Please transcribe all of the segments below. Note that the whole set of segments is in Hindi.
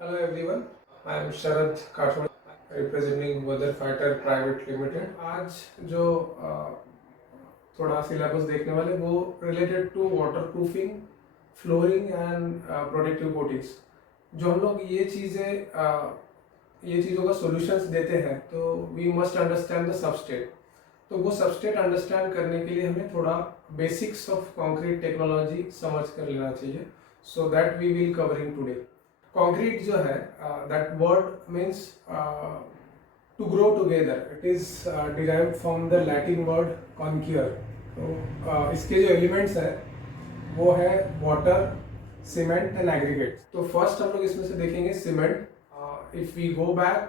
Hello everyone, I am Sharad Kathod representing Weather Fighter Private Limited. आज जो थोड़ा सिलेबस देखने वाले वो related to waterproofing, flooring and protective coatings. जो हम लोग ये चीज़ों का सॉल्यूशंस देते हैं तो we must understand the substrate. तो वो सबस्टेट अंडरस्टैंड करने के लिए हमें थोड़ा बेसिक्स ऑफ कंक्रीट टेक्नोलॉजी समझ कर लेना चाहिए, so that we will covering today. Concrete जो है, that word means to grow together. It is derived from the Latin word concur. तो इसके जो एलिमेंट्स है वो है वाटर, सीमेंट एंड एग्रीगेट। तो फर्स्ट हम लोग इसमें से देखेंगे cement. If we go back,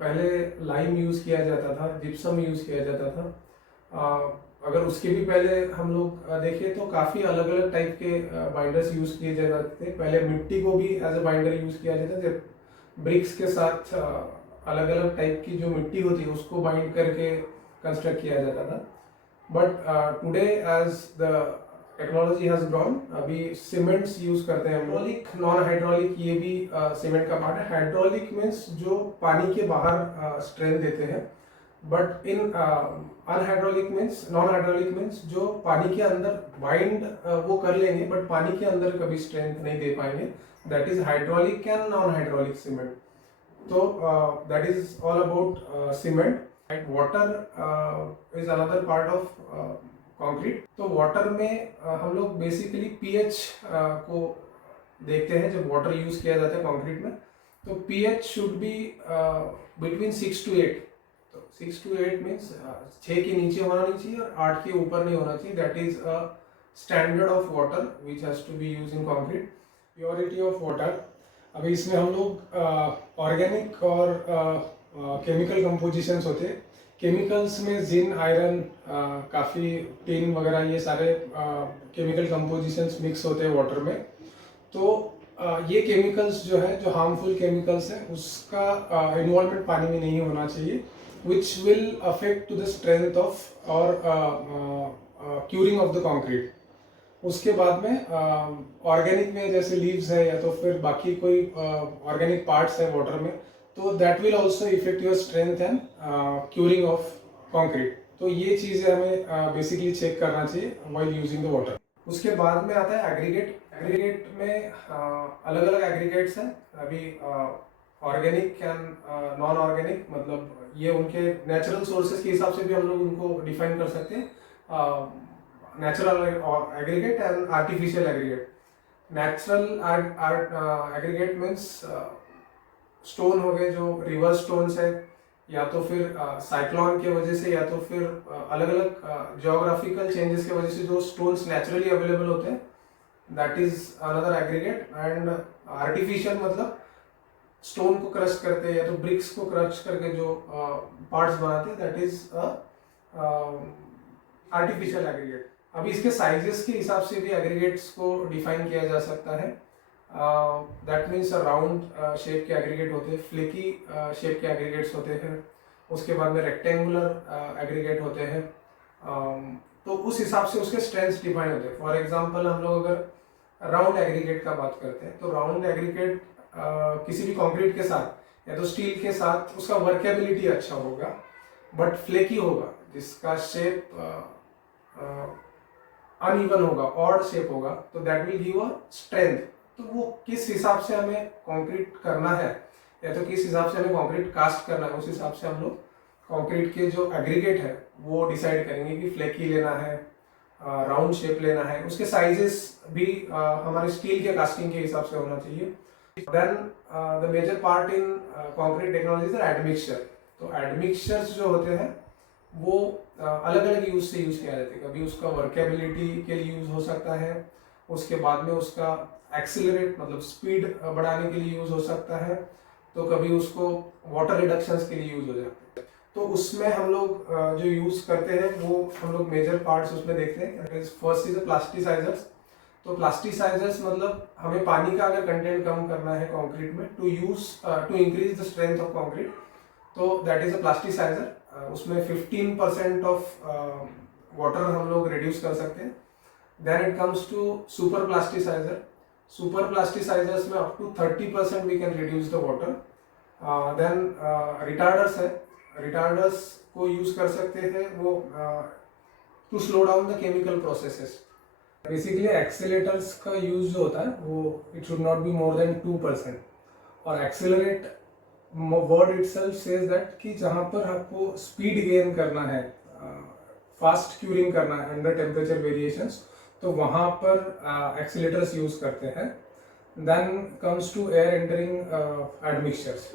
पहले लाइम यूज किया जाता था, जिप्सम यूज किया जाता था। अगर उसके भी पहले हम लोग देखें तो काफ़ी अलग अलग टाइप के बाइंडर्स यूज किए जाते थे। पहले मिट्टी को भी एज अ बाइंडर यूज किया जाता था, ब्रिक्स के साथ अलग अलग टाइप की जो मिट्टी होती है उसको बाइंड करके कंस्ट्रक्ट किया जाता था। But today as the technology has grown, अभी सीमेंट्स यूज करते हैं। हाइड्रोलिक, नॉन हाइड्रोलिक, ये भी सीमेंट का पार्ट है। हाइड्रोलिक मीन्स जो पानी के बाहर स्ट्रेंथ देते हैं, but in unhydraulic means, non hydraulic means जो पानी के अंदर बाइंड वो कर लेंगे बट पानी के अंदर कभी स्ट्रेंथ नहीं दे पाएंगे। That is hydraulic and non hydraulic cement. तो that is all about cement. And water is another part of concrete. तो वाटर में हम लोग बेसिकली पीएच को देखते हैं जब वाटर यूज किया जाता है कंक्रीट में। तो pH should be between 6 to 8। तो 6 to 8 मीन्स 6 के नीचे होना नहीं चाहिए और 8 के ऊपर नहीं होना चाहिए। That is a standard of water which has to be use in concrete. Purity of water, अभी इसमें हम लोग ऑर्गेनिक और केमिकल कंपोजिशंस होते हैं। केमिकल्स में जिन, आयरन, काफ़ी टिन वगैरह, ये सारे केमिकल कंपोजिशंस मिक्स होते हैं वाटर में। तो ये केमिकल्स जो है, जो हार्मफुल केमिकल्स है, उसका इन्वॉल्वमेंट पानी में नहीं होना चाहिए, which will affect to the strength of और क्यूरिंग ऑफ द कंक्रीट। उसके बाद में ऑर्गेनिक में जैसे लीव्स है या तो फिर बाकी कोई ऑर्गेनिक पार्ट्स है वाटर में, तो that will also effect your strength and curing of concrete. तो ये चीज़ें हमें बेसिकली चेक करना चाहिए व्हाइल यूजिंग द वाटर। उसके बाद में आता है एग्रीगेट। एग्रीगेट में अलग अलग एग्रीगेट्स हैं। अभी ऑर्गेनिक एंड नॉन ऑर्गेनिक, मतलब ये उनके नेचुरल सोर्सेज के हिसाब से भी हम लोग उनको डिफाइन कर सकते हैं। Natural aggregate and artificial aggregate. Natural aggregate means stone हो गए जो रिवर स्टोन्स है, या तो फिर साइक्लोन के वजह से, या तो फिर अलग अलग जियोग्राफिकल चेंजेस की वजह से जो स्टोन्स नेचुरली अवेलेबल होते हैं, that is another aggregate. And artificial मतलब स्टोन को क्रश करते हैं या तो ब्रिक्स को क्रश करके जो पार्ट्स बनाते हैं, दैट इज आर्टिफिशियल एग्रीगेट। अभी इसके साइजेस के हिसाब से भी एग्रीगेट्स को डिफाइन किया जा सकता है। दैट मीन्स राउंड शेप के एग्रीगेट होते हैं, फ्लेकी शेप के एग्रीगेट्स होते हैं, उसके बाद में रेक्टेंगुलर एग्रीगेट होते हैं। तो उस हिसाब से उसके स्ट्रेंथ्स डिफाइन होते हैं। फॉर एग्जांपल हम लोग अगर राउंड एग्रीगेट का बात करते हैं, तो राउंड एग्रीगेट किसी भी कंक्रीट के साथ या तो स्टील के साथ उसका वर्केबिलिटी अच्छा होगा, बट फ्लेकी होगा, जिसका शेप अनइवन होगा, ऑड शेप होगा, तो that will give a strength. तो वो किस हिसाब से हमें कंक्रीट करना है या तो किस हिसाब से हमें कंक्रीट कास्ट करना है, उस हिसाब से हम लोग कंक्रीट के जो एग्रीगेट है वो डिसाइड करेंगे कि फ्लेकी लेना है, राउंड शेप लेना है। उसके साइजेस भी हमारे स्टील के कास्टिंग के हिसाब से होना चाहिए। Then the major part in concrete technology is admixture. तो एडमिक्सचर्स जो होते हैं वो अलग अलग यूज से यूज किया जाता है। कभी उसका वर्केबिलिटी के लिए यूज हो सकता है, उसके बाद में उसका एक्सीलरेट मतलब स्पीड बढ़ाने के लिए यूज हो सकता है, तो कभी उसको वाटर रिडक्शंस के लिए यूज हो जाता है। तो उसमें हम लोग जो यूज करते हैं वो हम लोग मेजर पार्ट्स उसमें देखते हैं। First is plasticisers. तो प्लास्टिसाइजर्स मतलब हमें पानी का अगर कंटेंट कम करना है कंक्रीट में to increase the strength of concrete, तो दैट इज अ प्लास्टिसाइजर। उसमें 15% ऑफ वाटर हम लोग रिड्यूस कर सकते हैं। Then it comes to super plasticizer. Super plasticizers में up to 30% we can reduce the water. Then retarders है, रिटार्डर्स को यूज कर सकते थे वो to slow down the chemical processes. Basically accelerators का यूज जो होता है वो it should not be more than 2%। और accelerate word itself says that कि जहाँ पर आपको स्पीड गेन करना है, फास्ट क्यूरिंग करना है अंडर टेम्परेचर वेरिएशंस, तो वहाँ पर एक्सीलेटर्स यूज करते हैं। Then comes to air entering admixtures.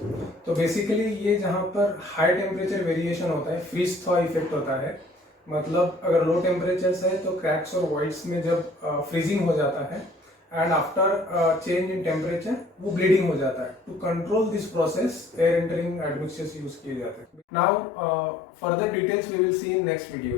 तो बेसिकली ये जहाँ पर हाई टेम्परेचर वेरिएशन होता है, फ्रीज थॉ इफेक्ट होता है, मतलब अगर लो टेम्परेचर्स है तो क्रैक्स और वॉइड्स में जब फ्रीजिंग हो जाता है and after change in temperature वो ब्लीडिंग हो जाता है। To control this process air entering admixtures use किए जाते हैं। Now further details we will see in next video.